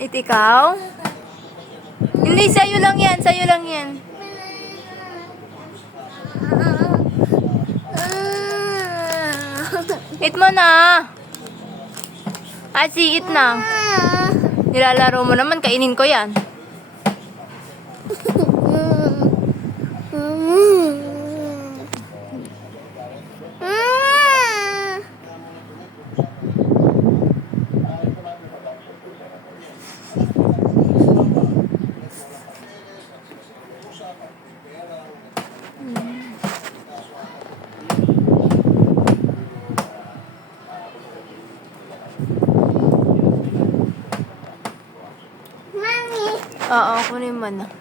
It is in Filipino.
It ikaw? Hindi, sa'yo lang yan. Sa'yo lang yan. Eat mo na. Asi, eat na. Nilalaro mo naman, kainin ko yan. Oo, kunin mo na.